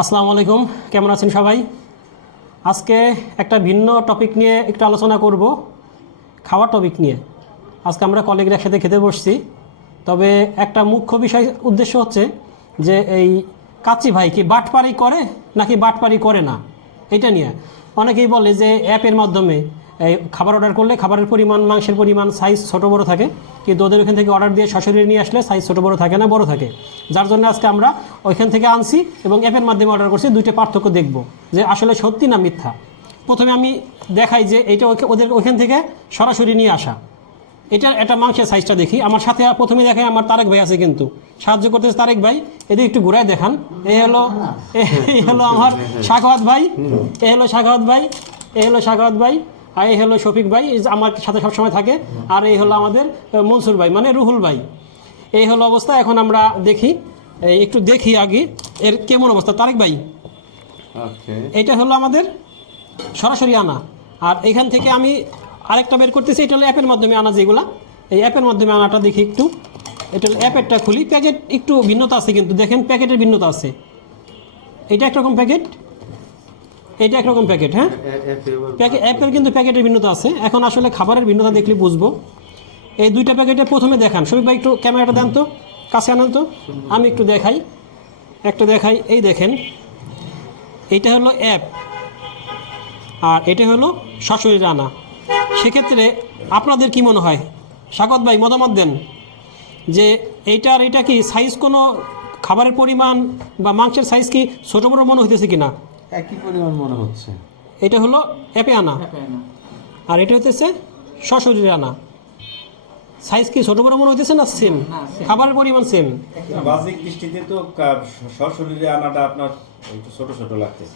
আসসালামু আলাইকুম। কেমন আছেন সবাই? আজকে একটা ভিন্ন টপিক নিয়ে একটু আলোচনা করব, খাওয়ার টপিক নিয়ে। আজকে আমরা কলিগরা একসাথে খেতে বসছি। তবে একটা মুখ্য বিষয়, উদ্দেশ্য হচ্ছে যে এই কাচি ভাই কি বাটপারি করে নাকি বাটপারি করে না? এটা নিয়ে। অনেকেই বলে যে অ্যাপের মাধ্যমে খাবার অর্ডার করলে খাবারের পরিমাণ, মাংসের পরিমাণ সাইজ ছোট বড় থাকে। কিন্তু ওদের ওখান থেকে অর্ডার দিয়ে সশরীরে নিয়ে আসলে সাইজ ছোট বড় থাকে না, বড় থাকে। যার জন্য আজকে আমরা ওইখান থেকে আনছি এবং অ্যাপের মাধ্যমে অর্ডার করছি। দুইটা পার্থক্য দেখব যে আসলে সত্যি না মিথ্যা। প্রথমে আমি দেখাই যে এটা ওদের ওইখান থেকে সরাসরি নিয়ে আসা। এটা একটা মাংসের সাইজটা দেখি। আমার সাথে প্রথমে দেখে আমার তারেক ভাই আছে কিন্তু। সাহায্য করতেছে তারেক ভাই। এদিকে একটু ঘুরায় দেখান। এই হলো এই হলো আমার সাখাওয়াত ভাই। এ হলো সাখাওয়াত ভাই। এ হলো সাখাওয়াত ভাই। আর এই হলো শফিক ভাই আমার সাথে সবসময় থাকে। আর এই হলো আমাদের মনসুর ভাই মানে রুহুল ভাই। এই হলো অবস্থা এখন আমরা দেখি একটু দেখি আগে এর কেমন অবস্থা। তারেক ভাই এটা হলো আমাদের সরাসরি আনা। আর এখান থেকে আমি আরেকটা বের করতেছি এটা হলো অ্যাপের মাধ্যমে আনা যেগুলা। এই অ্যাপের মাধ্যমে আনাটা দেখি একটু। এটা হলো অ্যাপেরটা খুলি প্যাকেট একটু ভিন্নতা আছে কিন্তু দেখেন প্যাকেটের ভিন্নতা আছে। এটা একরকম প্যাকেট। এটা একরকম প্যাকেট হ্যাঁ? প্যাকেট অ্যাপের কিন্তু প্যাকেটের ভিন্নতা আছে। এখন আসলে খাবারের ভিন্নতা দেখলে বুঝব। এই দুইটা প্যাকেটে প্রথমে দেখান। শরীফ ভাই একটু ক্যামেরাটা দেন তো। কাছে আনেন তো। আমি একটু দেখাই। একটা দেখাই। এই দেখেন। এইটা হলো অ্যাপ। আর এটা হলো সশরীর রানা সেক্ষেত্রে আপনাদের কি মনে হয়? স্বাগত ভাই মতামত দেন। যে এইটা আর এটা কি সাইজ কোনো খাবারের পরিমাণ বা মাংসের সাইজ কি ছোটো বড়ো মনে হইতেছে কি না একই পরিমাণ মনে হচ্ছে। এটা হলো অ্যাপে আনা। আর এটা হতেছে সশরীরে আনা। সাইজ কি ছোট বড় মনে হইতেছে না সেম খাবারের পরিমাণ সেম বাজিক দৃষ্টিতে তো সশরীরে আনাটা আপনার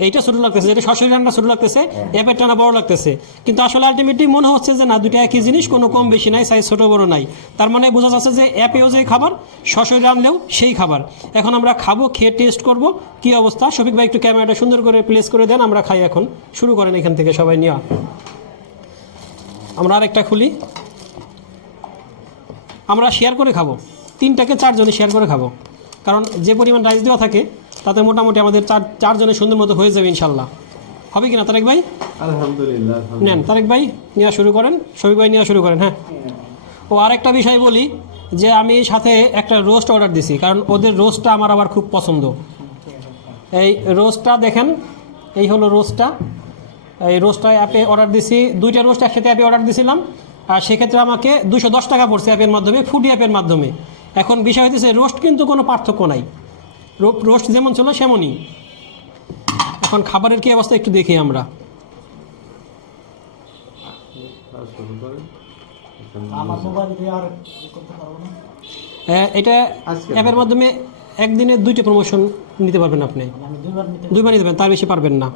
এইটা ছোট লাগতেছে। এটা সরাসরি রান্না ছোট লাগতেছে অ্যাপের টানা বড় লাগতেছে। কিন্তু আসলে আলটিমেটলি মনে হচ্ছে যে না দুটো একই জিনিস কোনো কম বেশি নাই সাইজ ছোট বড় নাই। তার মানে বোঝা যাচ্ছে যে অ্যাপেও যে খাবার সরাসরি রানলেও সেই খাবার। এখন আমরা খাব খেয়ে টেস্ট করব কি অবস্থা? শফিক ভাই একটু ক্যামেরাটা সুন্দর করে প্লেস করে দেন আমরা খাই এখন। শুরু করেন এখান থেকে সবাই নিয়ে। আমরা আরেকটা খুলি। আমরা শেয়ার করে খাব। তিনটাকে চারজনে শেয়ার করে খাব। কারণ যে পরিমাণ রাইস দেওয়া থাকে তাতে মোটামুটি আমাদের চার চারজনের সুন্দর মতো হয়ে যাবে ইনশাল্লাহ। হবে কি না তারেক ভাই? আলহামদুলিল্লাহ নেন তারেক ভাই নেওয়া শুরু করেন শফিক ভাই নেওয়া শুরু করেন হ্যাঁ। ও আরেকটা বিষয় বলি যে আমি সাথে একটা রোস্ট অর্ডার দিছি কারণ ওদের রোস্টটা আমার আবার খুব পছন্দ। এই রোস্টটা দেখেন এই হলো রোস্টটা। এই রোস্টটা অ্যাপে অর্ডার দিছি দুইটা রোস্ট একসাথে অ্যাপে অর্ডার দিছিলাম আর সেক্ষেত্রে আমাকে দুশো দশ টাকা পড়ছে অ্যাপের মাধ্যমে ফুড অ্যাপের মাধ্যমে। এখন বিষয় হইতেছে রোস্ট কিন্তু কোনো পার্থক্য নাই। রোস্ট যেমন ছিল সেমনই। এখন খাবারের কি অবস্থা একটু দেখি আমরা। হ্যাঁ, এটা অ্যাপের মাধ্যমে একদিনে দুইটা প্রমোশন নিতে পারবেন আপনি। আমি দুইবার নিতে পারবেন তার বেশি পারবেন না।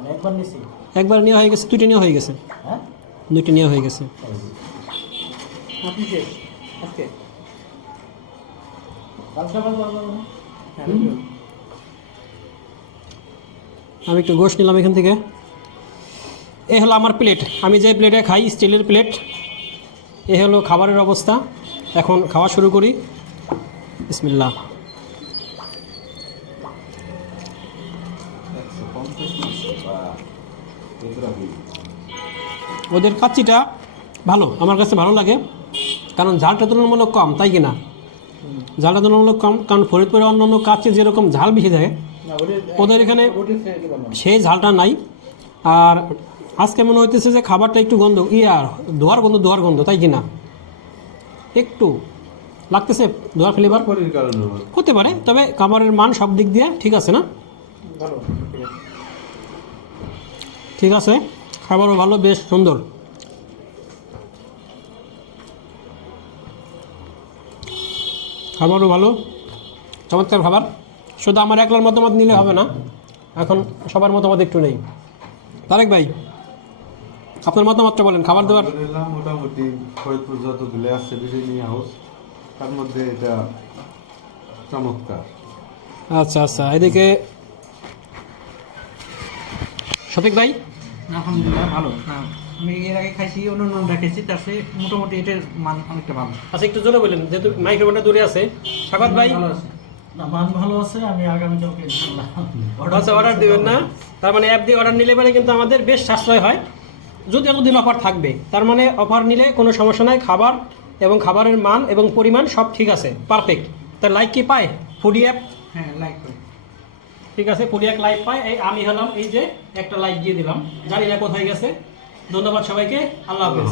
একবার নেওয়া হয়ে গেছে দুইটা নেওয়া হয়ে গেছে। হ্যাঁ দুইটা নেওয়া হয়ে গেছে। আজকে? আমি একটু গোশ নিলাম এখান থেকে। এ হলো আমার প্লেট আমি যে প্লেটে খাই, স্টিলের প্লেট এ হলো খাবারের অবস্থা। এখন খাওয়া শুরু করি। বিসমিল্লাহ। ওদের কাচ্চিটা ভালো, আমার কাছে ভালো লাগে। কারণ ঝালটা তুলনামূলক কম, তাই কি না? ঝালটা তুলনামূলক কম, কারণ ফরিদপুরে অন্যান্য কাচ্চি যেরকম ঝাল বেশি থাকে ওদের এখানে সেই ঝালটা নাই। আর আজকে মনে হইতেছে যে খাবারটা একটু গন্ধ ইয়ার দোয়ার গন্ধ দোয়ার গন্ধ তাই কি না একটু লাগতেছে দোয়ার ফ্লেভার পরির কারণে হবে। হতে পারে তবে খাবারের মান সব দিক দিয়ে ঠিক আছে না? ঠিক আছে ঠিক আছে খাবারও ভালো বেশ সুন্দর। খাবারও ভালো চমৎকার খাবার। শুধু আমার একলার মতামত নিলে হবে না। এখন সবার মতামত একটু নেই। তারেক ভাই আপনার মতামতটা বলেন খাবার দাবার? মোটামুটি ফরিদপুর যতগুলো আছে বিরিয়ানি হাউস তার মধ্যে এটা চমৎকার। আচ্ছা আচ্ছা এদিকে শফিক ভাই? আলহামদুলিল্লাহ ভালো। হ্যাঁ আমি এর আগে খাইছি অন্য অন্য খেয়েছি তার সে মোটামুটি এটার মান অনেকটা ভালো। আচ্ছা একটু জোরে বলেন যেহেতু মাইক্রোফোনটা দূরে আছে। স্বাগত ভাই? ভালো আছে। না মান ভালো আছে আমি আগামীকালকে ইনশাআল্লাহ আচ্ছা অর্ডার দিবেন না? তার মানে অ্যাপ দিয়ে অর্ডার নিলে পরে কিন্তু আমাদের বেশ সাশ্রয় হয়। যদি এতদিন অফার থাকবে তার মানে অফার নিলে কোনো সমস্যা নাই খাবার এবং খাবারের মান এবং পরিমাণ সব ঠিক আছে পারফেক্ট তার লাইক কি পায়? ফুডি অ্যাপ হ্যাঁ লাইক ঠিক আছে ফুডি এক লাইক পায়। এই আমি হলাম এই যে একটা লাইক দিয়ে দিলাম। জানি না কোথায় গেছে। ধন্যবাদ সবাইকে। আল্লাহ হাফেজ।